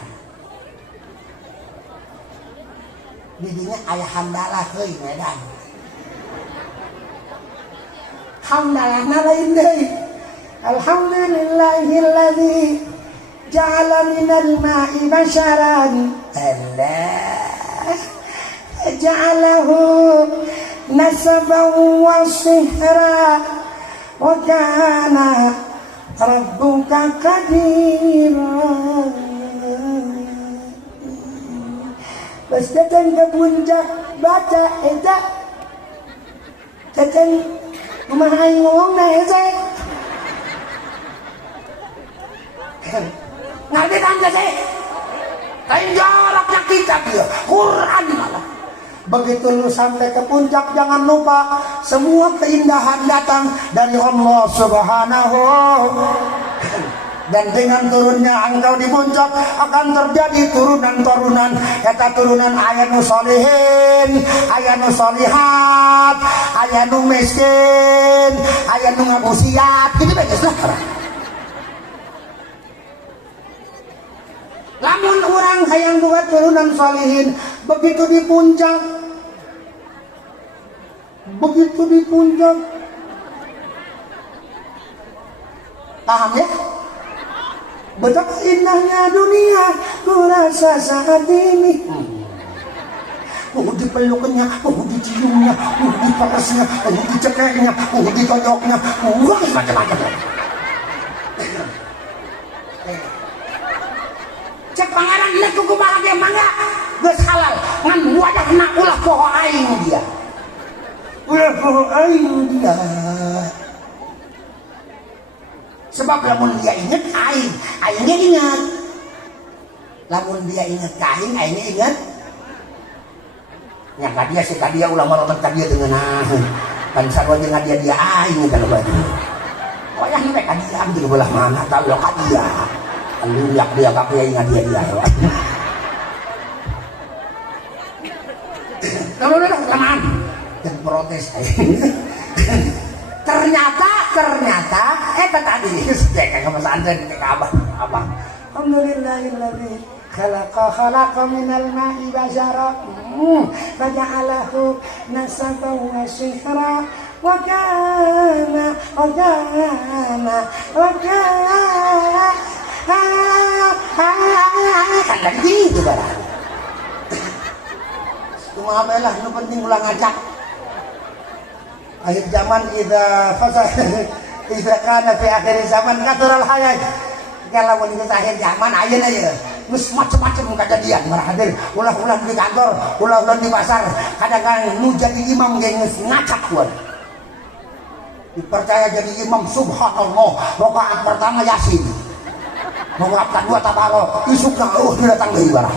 Di dinya aya hamdalah heuy Medan. Hamdalahna lain deui. Alhamdulillahilladzi ja'ala minal ma'i basharan Allah ja'alahu nasaban wa sihra wa kana rabbuka qadira. Pas datang ke puncak baca eta datang kumaha aing ngomongna eta ngerti tanda sih kain jaraknya kitab ya Quran malah. Begitu lu sampai ke puncak jangan lupa semua keindahan datang dari Allah Subhanahu. Dan dengan turunnya engkau di puncak akan terjadi turunan-turunan. Eta turunan ayanu solihin, ayanu solihat, ayanu miskin, ayanu ngabusiat. Gitu bagus lah. Lamun orang hayang buat turunan salihin, begitu di puncak, paham ya? Betapa indahnya dunia ku rasa saat ini. dipeluknya, diciumnya, dipelesnya, dicekeknya, ditodoknya, macam-macam. Cek pangeran lihat kuku malah dia mangga geus halal ngan wadahna ulah poho aing dia. Ulah poho aing dia. Sebab lamun dia inget aingnya ingat. Lamun dia inget aing, aingnya inget. Nya ka dia sih ka dia ulah malobat ka dia dengan kan sarua jeung dia aing kana baju. Wayah nek ka dia ambil belah mana tahu ka dia. Lihat dia kakek ingat dia. Kalau udah kelamaan dan protes. ternyata tadi kayak pesantren kayak abang. Alhamdulillahilladzi khalaqa minal ma'i basyara faja'alahu nasaban wa sihra wa kana kan gitu barang. Cuma apa lah, nu penting ulang ngajak. Akhir zaman idza kana fi akhir zaman kathural hayat. Kalau mun akhir zaman ayeuna ye geus macam-macam kejadian marah hadir ulah-ulah di kantor, ulah-ulah di pasar, kadang-kadang nu jadi imam ge geus ngacak kuat. Dipercaya jadi imam subhanallah, rakaat pertama Yasin. Rakaat kedua tabarok, isukna datang deui barang.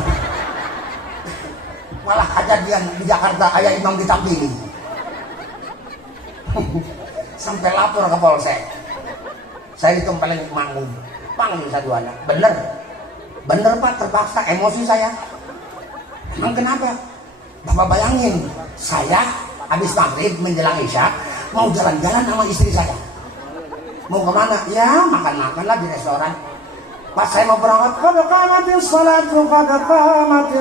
Malah kejadian di Jakarta aya imam ditampili. Sampai lapor ke polsek. Saya itu paling manggung. Panggil satu anak. Bener Pak, terpaksa emosi saya. Emang kenapa? Bapak bayangin, saya habis maghrib menjelang isya mau jalan-jalan sama istri saya. Mau kemana? Ya makan-makan lah di restoran. Pas saya mau berangkat, qad qamatis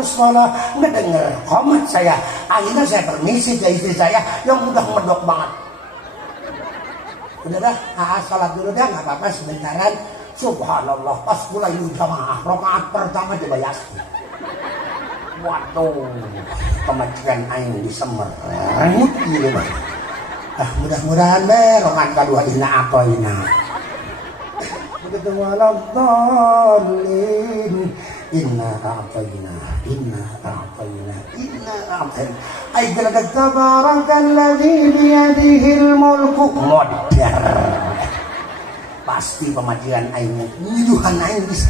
shalah, nggak denger komat saya. Akhirnya saya permisi ke istri saya yang udah medok banget. Udah dah, sholat dulu dah, nggak apa-apa sebentaran. Subhanallah, pas mulai jamaah rakaat pertama coba Yasin. Waduh, pemajikan aing disemer. Gitu bang. Mudah-mudahan deh rakaat kedua inna atoina. Begitu malam dolin inna a'tayna ay gelagat tabarakalladzi biyadihil mulku modar. Pasti pemajikan aing nyuduhan aing bisa.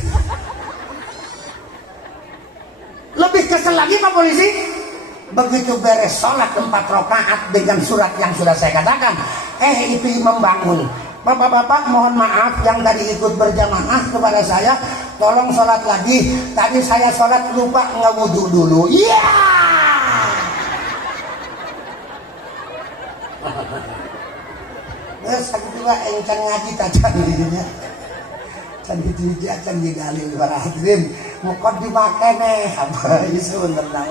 Lebih kesel lagi Pak Polisi, begitu beres sholat 4 rakaat dengan surat yang sudah saya katakan, itu imam bangun. Bapak-bapak mohon maaf yang tadi ikut berjamaah kepada saya, tolong sholat lagi. Tadi saya sholat lupa nggak wudu dulu. Iya. Terus aku juga engcan ngaji tajam dirinya. Can dijujak, can digalil para hadirin. Mukot dimakai nih, apa isu tentang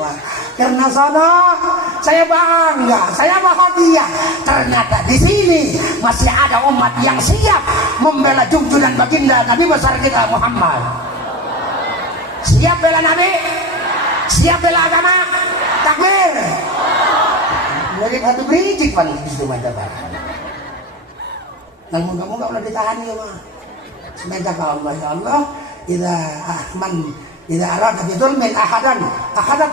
karena sana saya bangga, saya bahagia. Ternyata di sini masih ada umat yang siap membela junjungan baginda Nabi besar kita Muhammad. Siap bela Nabi, siap bela agama, takbir. Dari satu berijik paling di situ mata barang. Dan moga-moga udah ditahan ya mah. Semoga Allah ya Allah Ida arada bidul min ahadan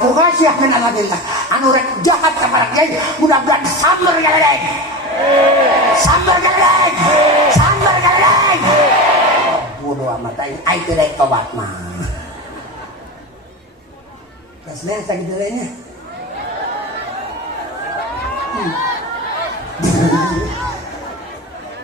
bughasyah min aladillah anu rek jahat kepada kiai mudah-mudahan sambar galeng bodoh amat ai tidak tobat mah kasih sakit lainnya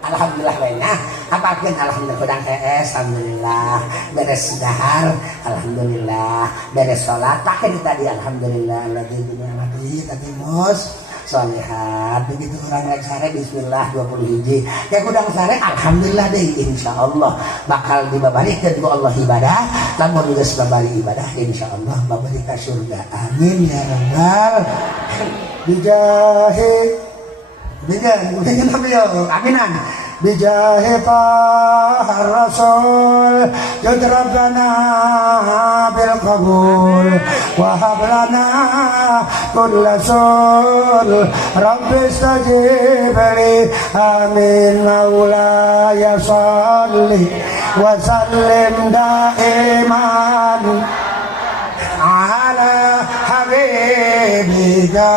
alhamdulillah lainnya apapun alhamdulillah pedang HS alhamdulillah beres dahar alhamdulillah beres sholat pakai tadi alhamdulillah lagi mati tadi mus solihat begitu orang naik sare bismillah 20 hiji ya kudang sare alhamdulillah deh insyaallah bakal dibabarikan ku Allah ibadah lamun geus babari ibadah insyaallah babari ka surga amin ya rabbal bijahid dengan Nabi aminan bijahi Taha Rasul jud Rabbana bil qabul wa hab lana kulla sul rabbi istajib li amin maulaya sholli wa sallim daiman ala habibika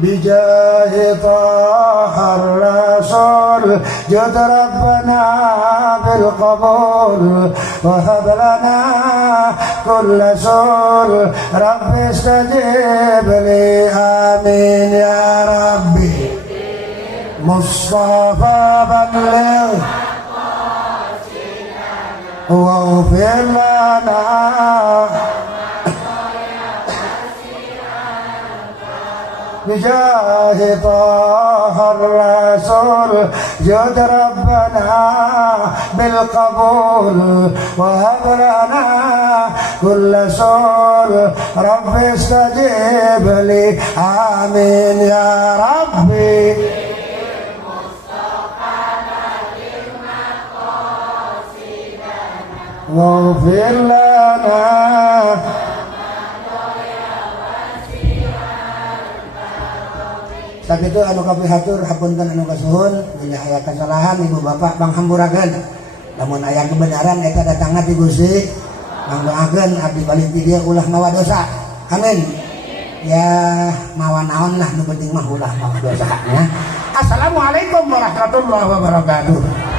bijahi Taha Rasul jud Rabbana bil qabul wa hab lana kulla sul rabbi istajib li amin ya rabbi Mustafa balligh waghfir lana bijahi Taha Rasul jud Rabbana bil qabul wa hab lana kulla sul rabbi istajib li amin ya rabbi waghfir lana sakitu anu kapihatur hapunten anu kasuhun bila aya kesalahan ibu bapak panghampurakeun lamun aya kebenaran eta datangna ti Gusti mangdoakeun abdi balik ti dieu ulah mawa dosa amin ya mawa naon lah nu penting mah ulah mawa dosa nya. Assalamualaikum warahmatullahi wabarakatuh.